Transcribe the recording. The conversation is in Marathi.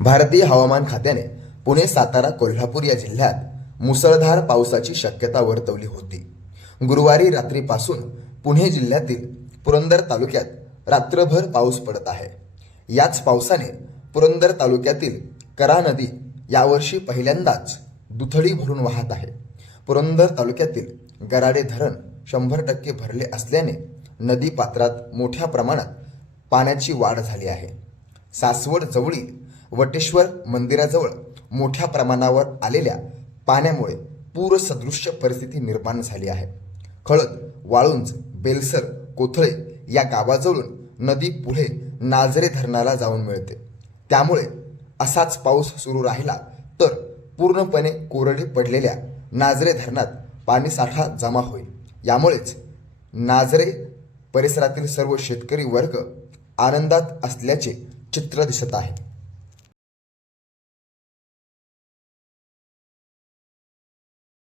भारतीय हवामान खात्याने पुणे सातारा कोल्हापूर या जिल्ह्यात मुसळधार पावसाची शक्यता वर्तवली होती. गुरुवारी रात्रीपासून पुणे जिल्ह्यातील पुरंदर तालुक्यात रात्रभर पाऊस पडत आहे. याच पावसाने पुरंदर तालुक्यातील करा नदी यावर्षी पहिल्यांदाच दुथडी भरून वाहत आहे. पुरंदर तालुक्यातील गराडे धरण शंभर टक्के भरले असल्याने नदी पात्रात मोठ्या प्रमाणात पाण्याची वाढ झाली आहे. सासवड जवळील वटेश्वर मंदिराजवळ मोठ्या प्रमाणावर आलेल्या पाण्यामुळे पूरसदृश्य परिस्थिती निर्माण झाली आहे. खळद वाळुंज बेलसर कोथळे या गावाजवळून नदी पुढे नाजरे धरणाला जाऊन मिळते. त्यामुळे असाच पाऊस सुरू राहिला तर पूर्णपणे कोरडे पडलेल्या नाजरे धरणात पाणीसाठा जमा होईल. यामुळेच नाजरे परिसरातील सर्व शेतकरी वर्ग आनंदात असल्याचे चित्र दिसत आहे.